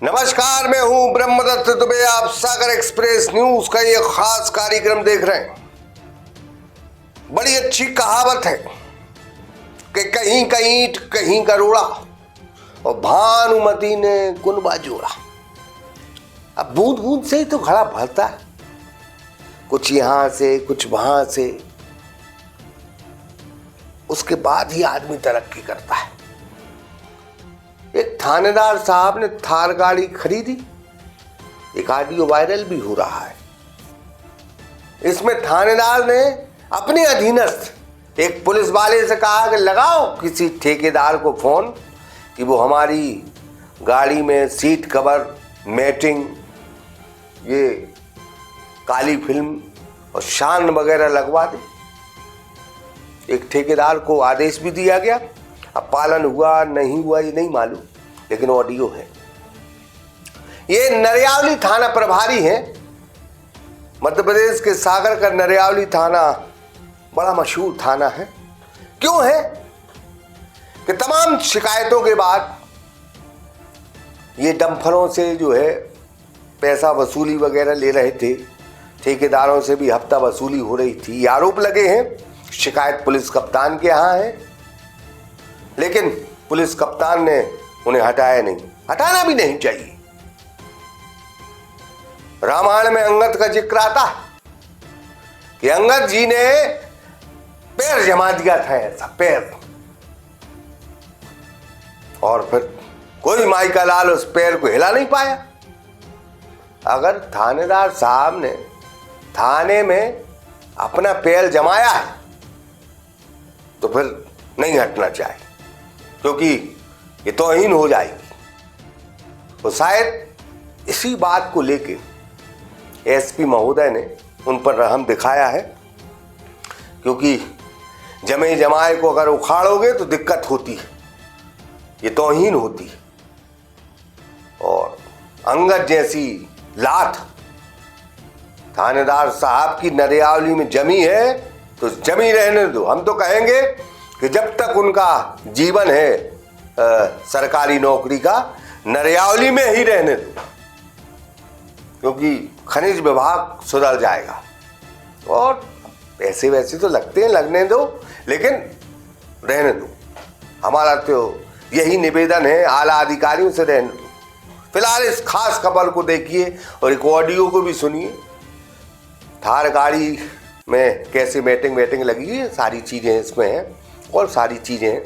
नमस्कार, मैं हूं ब्रह्मदत्त दुबे। आप सागर एक्सप्रेस न्यूज का ये खास कार्यक्रम देख रहे हैं। बड़ी अच्छी कहावत है कि कहीं का ईंट कहीं का रोड़ा और भानुमति ने कुनबा जोड़ा। अब बूंद बूंद से ही तो घड़ा भरता है, कुछ यहां से कुछ वहां से, उसके बाद ही आदमी तरक्की करता है। एक थानेदार साहब ने थार गाड़ी खरीदी, एक ऑडियो वायरल भी हो रहा है। इसमें थानेदार ने अपने अधीनस्थ एक पुलिस वाले से कहा कि लगाओ किसी ठेकेदार को फोन कि वो हमारी गाड़ी में सीट कवर, मैटिंग, ये काली फिल्म और शान वगैरह लगवा दे। एक ठेकेदार को आदेश भी दिया गया। अब पालन हुआ नहीं हुआ ये नहीं मालूम, लेकिन ऑडियो है। ये नरियावली थाना प्रभारी है। मध्य प्रदेश के सागर का नरियावली थाना बड़ा मशहूर थाना है। क्यों है कि तमाम शिकायतों के बाद ये डंफरों से जो है पैसा वसूली वगैरह ले रहे थे, ठेकेदारों से भी हफ्ता वसूली हो रही थी। ये आरोप लगे हैं। शिकायत पुलिस कप्तान के यहाँ है, लेकिन पुलिस कप्तान ने उन्हें हटाया नहीं। हटाना भी नहीं चाहिए। रामायण में अंगद का जिक्र आता है कि अंगद जी ने पैर जमा दिया था, ऐसा पैर, और फिर कोई माई का लाल उस पैर को हिला नहीं पाया। अगर थानेदार साहब ने थाने में अपना पैर जमाया है तो फिर नहीं हटना चाहिए, क्योंकि ये तौहीन हो जाएगी। तो शायद इसी बात को लेके एसपी महोदय ने उन पर रहम दिखाया है, क्योंकि जमे जमाए को अगर उखाड़ोगे तो दिक्कत होती है, ये तौहीन होती है। और अंगद जैसी लात थानेदार साहब की नरियावली में जमी है तो जमी रहने दो। हम तो कहेंगे कि जब तक उनका जीवन है सरकारी नौकरी का, नरियावली में ही रहने दो, क्योंकि खनिज विभाग सुधर जाएगा। और पैसे वैसे तो लगते हैं, लगने दो, लेकिन रहने दो। हमारा तो यही निवेदन है आला अधिकारियों से, रहने दो। फिलहाल इस खास खबर को देखिए और एक ऑडियो को भी सुनिए। थार गाड़ी में कैसे मैटिंग लगी है, सारी चीज़ें इसमें हैं और सारी चीज़ें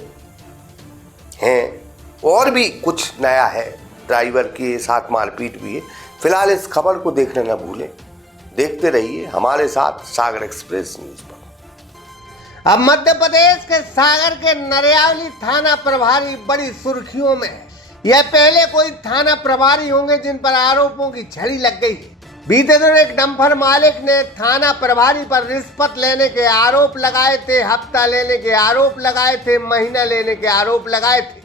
हैं। और भी कुछ नया है, ड्राइवर के साथ मारपीट भी है। फिलहाल इस खबर को देखना न भूलें। देखते रहिए हमारे साथ सागर एक्सप्रेस न्यूज पर। अब मध्य प्रदेश के सागर के नरियावली थाना प्रभारी बड़ी सुर्खियों में है। यह पहले कोई थाना प्रभारी होंगे जिन पर आरोपों की झड़ी लग गई है। बीते दिन एक डंपर मालिक ने थाना प्रभारी पर रिश्वत लेने के आरोप लगाए थे, हफ्ता लेने के आरोप लगाए थे, महीना लेने के आरोप लगाए थे।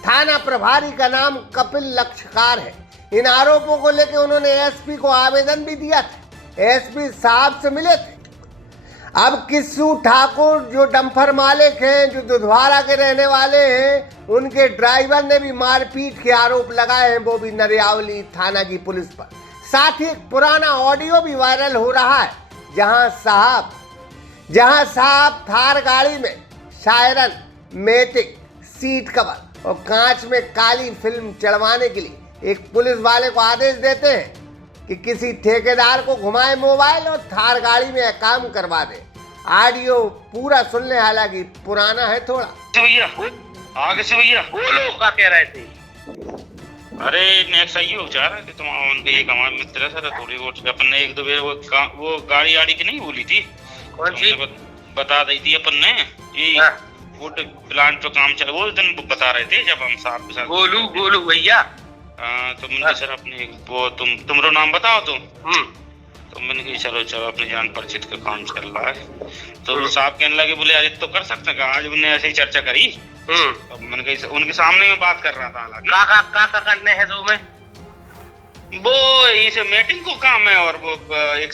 थाना प्रभारी का नाम कपिल लक्षकार है। इन आरोपों को लेकर उन्होंने एसपी को आवेदन भी दिया था। एसपी साहब से मिले थे। अब किस्सू ठाकुर जो डंपर मालिक हैं, जो दुधवारा के रहने वाले हैं, उनके ड्राइवर ने भी मारपीट के आरोप लगाए हैं, वो भी नरियावली थाना की पुलिस पर। साथ ही एक पुराना ऑडियो भी वायरल हो रहा है, जहां साहब थार गाड़ी में सायरन, मैटिक, सीट कवर और कांच में काली फिल्म चढ़वाने के लिए एक पुलिस वाले को आदेश देते हैं कि किसी ठेकेदार को घुमाए मोबाइल और थार गाड़ी में काम करवा दे। ऑडियो पूरा सुन ले, हालांकि पुराना है थोड़ा। भैया आगे से भैया बोलो क्या कह रहे थे? अरे नेक्स्ट आई हो चाह रहा कि तुम उनके एक हमारे मित्र सर थोड़ी बहुत अपन ने एक दो बार वो गाड़ी आड़ी की नहीं बोली थी, कौन सी? बता दी थी अपन ने ये वुड प्लांट पे काम चल, वो दिन बता रहे थे जब हम साहब के साथ। गोलू भैया। तो मैंने सर अपने वो तुमरो नाम बताओ तो मैंने कही चलो अपने जान परिचित का काम चल रहा है। तो साहब कहने लगे बोले आज तो कर सकते हैं। आज उन्होंने ऐसे ही चर्चा करी। तो मैंने कही उनके सामने में बात कर रहा था। हालांकि का करने है तो मैं वो इस मीटिंग को काम है और वो एक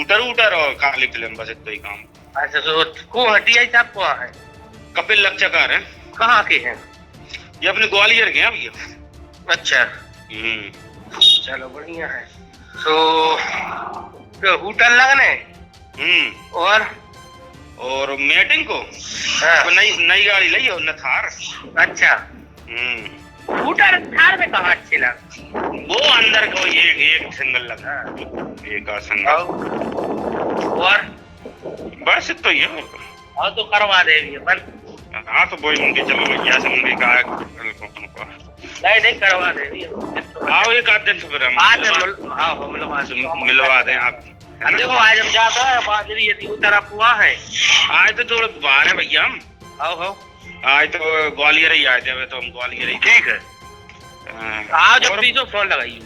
ऊटर और काली फिल्म, बस इतना ही काम। अच्छा तो को हटिया साहब को है? कपिल लक्षकार है। कहाँ के हैं? ये अपने ग्वालियर के हैं भैया। अच्छा चलो बढ़िया है। तो होटल लगने और मीटिंग को हाँ। तो नई गाड़ी ली हो न थार। अच्छा होटल थार में कहाँ अच्छी लग? वो अंदर को एक सिंगल लगा, एक सिंगल और बस तो ये और तो करवा देगी अपन। हाँ तो वही उनके चलो भैया से उनके कहा नहीं करवा देगी। आओ एक आध दिन से फिर हम मिलवा दें आप। देखो आज हम जाता है बाजरी यदि तरफ हुआ है। आज तो थोड़ा बाहर है भैया हम। आओ आज तो ग्वालियर ही आए थे, तो हम ग्वालियर ही। ठीक है आज अपनी तो फोन लगाइए।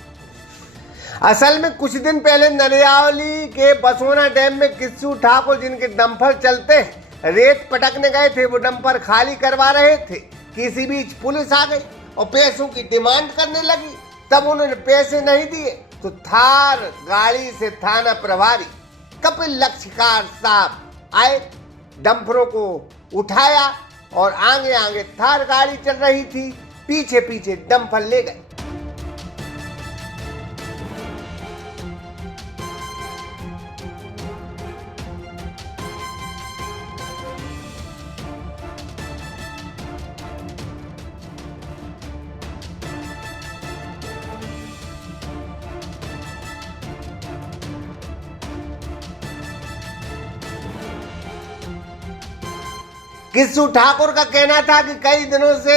असल में कुछ दिन पहले नरियावली के बसोना डैम में किस्सू ठाकुर जिनके डंपर चलते रेत पटकने गए थे, वो डंपर खाली करवा रहे थे। किसी बीच पुलिस आ गई और पैसों की डिमांड करने लगी। तब उन्होंने पैसे नहीं दिए तो थार गाड़ी से थाना प्रभारी कपिल लक्षकार साहब आए, डंपरों को उठाया और आगे आगे थार गाड़ी चल रही थी, पीछे पीछे डंपर ले गए। किस्सू ठाकुर का कहना था कि कई दिनों से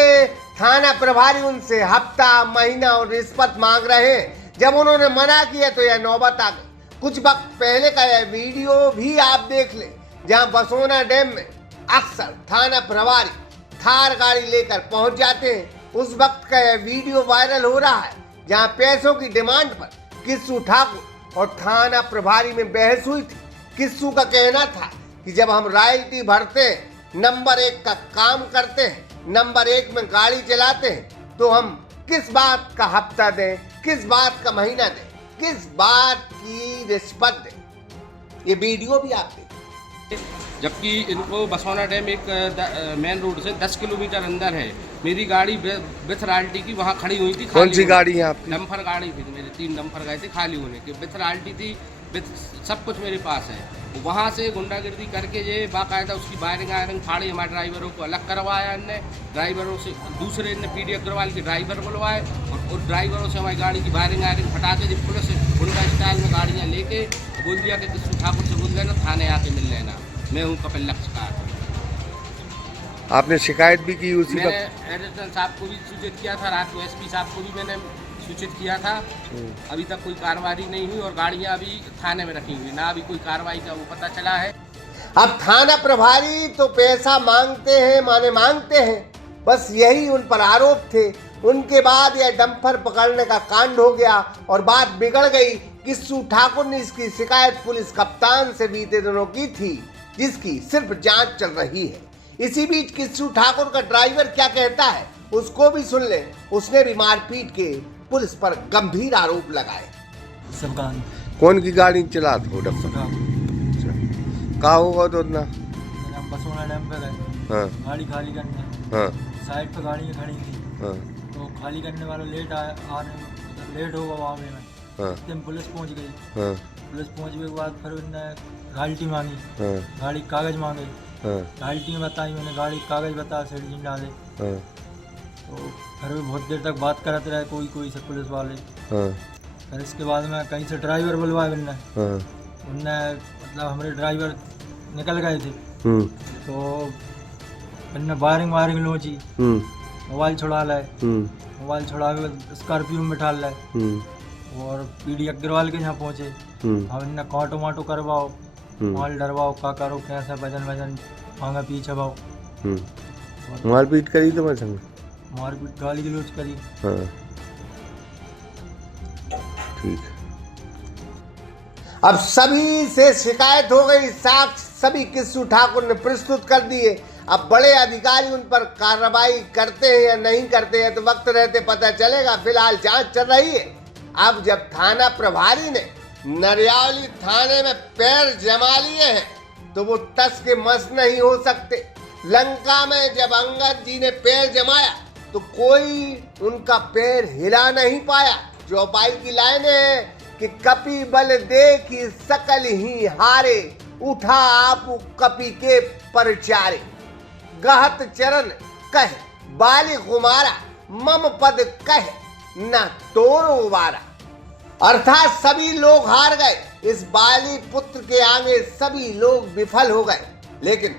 थाना प्रभारी उनसे हफ्ता महीना और रिश्वत मांग रहे हैं। जब उन्होंने मना किया तो यह नौबत आ गई। कुछ वक्त पहले का यह वीडियो भी आप देख लें, जहां बसोना डैम में अक्सर थाना प्रभारी थार गाड़ी लेकर पहुंच जाते हैं। उस वक्त का यह वीडियो वायरल हो रहा है, जहां पैसों की डिमांड पर किस्सू ठाकुर और थाना प्रभारी में बहस हुई थी। किस्सू का कहना था कि जब हम रॉयल्टी भरते हैं, नंबर 1 का काम करते हैं, नंबर 1 में गाड़ी चलाते हैं, तो हम किस बात का हफ्ता दें, किस बात का महीना दें, किस बात की रिश्वत दें। ये वीडियो भी आप देखें। जबकि इनको बसोना डैम एक मेन रोड से 10 किलोमीटर अंदर है। मेरी गाड़ी विथ रॉयल्टी की वहाँ खड़ी हुई थी। कौन सी गाड़ी है आपकी? डंपर गाड़ी थी मेरे, 3 डंपर गए थे खाली होने के, विथ रॉयल्टी थी, विथ सब कुछ मेरे पास है। वहाँ से गुंडागिर्दी करके ये बाकायदा उसकी वायरिंग आयरिंग फाड़ी, हमारे ड्राइवरों को अलग करवाया इनने, ड्राइवरों से दूसरे ने पीडी अग्रवाल के ड्राइवर बुलवाए और उन ड्राइवरों से हमारी गाड़ी की वायरिंग आयरिंग हटा के जब पुलिस गुंडा स्टाइल में गाड़ियाँ लेके बोल दिया कि किस्सू ठाकुर से बोल देना थाने आके मिल लेना, मैं हूँ कपिल लक्षकार। आपने शिकायत भी की उसी मैंने एडिशनल साहब को भी सूचित किया था, रात को एसपी साहब को भी मैंने सूचित किया था। अभी तक कोई कार्रवाई नहीं हुई और गाड़ियां अभी थाने में रखी हुई, ना अभी कोई कार्रवाई का वो पता चला है। अब थाना प्रभारी तो पैसा मांगते हैं, माने मांगते हैं, बस यही उन पर आरोप थे। उनके बाद यह डंपर पकड़ने का कांड हो गया और बात बिगड़ गई। किस्सू ठाकुर ने इसकी शिकायत पुलिस कप्तान से बीते दिनों की थी, जिसकी सिर्फ जांच चल रही है। इसी बीच किस्सू ठाकुर का ड्राइवर क्या कहता है उसको भी सुन ले। उसने भी मारपीट के पुलिस पर गंभीर आरोप लगाए। सरकार कौन की गाड़ी चला था डंपर? कहा होगा तो ना? बसोना डैम पे गए, हाँ गाड़ी खाली करने, हाँ साइड पे गाड़ी खड़ी थी, हाँ तो खाली करने वाला लेट लेट होगा वहाँ पे मैं, हाँ दिन पुलिस पहुँच गई। हाँ पुलिस पहुँचने के बाद फिर उन्होंने गाड़ी मांगी, हाँ गाड़ी कागज मांगे, हाँ गाड़ी में बताई, मैंने गाड़ी कागज बताया, सीढ़ी डाले। हाँ तो फिर भी बहुत देर तक बात करते रहे कोई से पुलिस वाले। हाँ फिर इसके बाद में कहीं से ड्राइवर बुलवाए उनने, हाँ मतलब हमारे ड्राइवर निकल गए थे, हम्म तो उनने वायरिंग लोची, मोबाइल छुड़ा लाए, मोबाइल छुड़ा के स्कॉर्पियो में बैठा लाए और पीडी अग्रवाल के यहाँ पहुँचे। अब इन्हें कांटो माटो करवाओ, माल डरवाओ, का करो, कैसा वजन मांगा, पीछे भाओ, मारपीट करी तो मैं संग मारपीट गाली गलौज करी। हाँ ठीक। अब सभी से शिकायत हो गई, साक्ष्य सभी किस्सू ठाकुर ने प्रस्तुत कर दिए। अब बड़े अधिकारी उन पर कार्रवाई करते हैं या नहीं करते हैं तो वक्त रहते पता चलेगा। फिलहाल जांच चल रही है। अब जब थाना प्रभारी ने नरियावली थाने में पैर जमा लिए हैं तो वो तस के मस नहीं हो सकते। लंका में जब अंगद जी ने पैर जमाया तो कोई उनका पैर हिला नहीं पाया। चौपाई की लाइनें हैं कि कपि बल देखी सकल ही हारे, उठा आप कपि के परचारे। गहत चरण कह बाली कुमारा, मम पद कह न तोरो वारा। अर्थात सभी लोग हार गए, इस बाली पुत्र के आगे सभी लोग विफल हो गए, लेकिन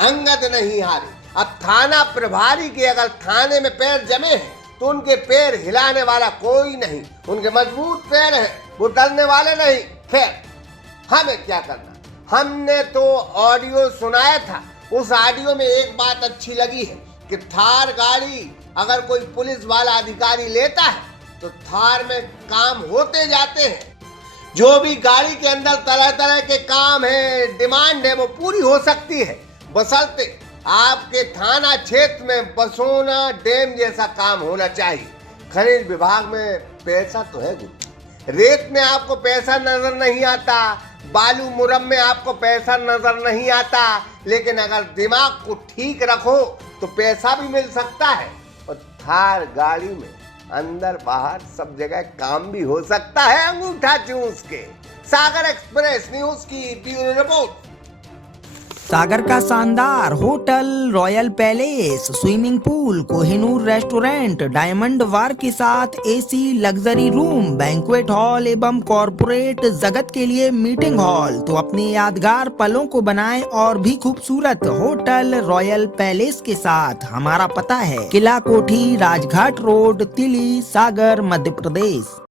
अंगद नहीं हारे। अब थाना प्रभारी के अगर थाने में पैर जमे हैं तो उनके पैर हिलाने वाला कोई नहीं, उनके मजबूत पैर हैं, वो डरने वाले नहीं। खैर हमें क्या करना, हमने तो ऑडियो सुनाया था। उस ऑडियो में एक बात अच्छी लगी है कि थार गाड़ी अगर कोई पुलिस वाला अधिकारी लेता है तो थार में काम होते जाते हैं। जो भी गाड़ी के अंदर तरह तरह के काम है, डिमांड है, वो पूरी हो सकती है, बशर्ते आपके थाना क्षेत्र में बसोना डैम जैसा काम होना चाहिए। खनिज विभाग में पैसा तो है, रेत में आपको पैसा नजर नहीं आता, बालू मुरम में आपको पैसा नजर नहीं आता, लेकिन अगर दिमाग को ठीक रखो तो पैसा भी मिल सकता है। और थार गाड़ी में अंदर बाहर सब जगह काम भी हो सकता है अंगूठा चूस के। सागर एक्सप्रेस न्यूज की ब्यूरो रिपोर्ट। सागर का शानदार hotel, royal palace, swimming pool, Kohinoor restaurant, diamond bar के साथ AC luxury room, banquet hall एवं कॉरपोरेट जगत के लिए मीटिंग हॉल। तो अपने यादगार पलों को बनाएं और भी खूबसूरत होटल रॉयल पैलेस के साथ। हमारा पता है किला कोठी, राजघाट रोड, तिली, सागर, मध्य प्रदेश।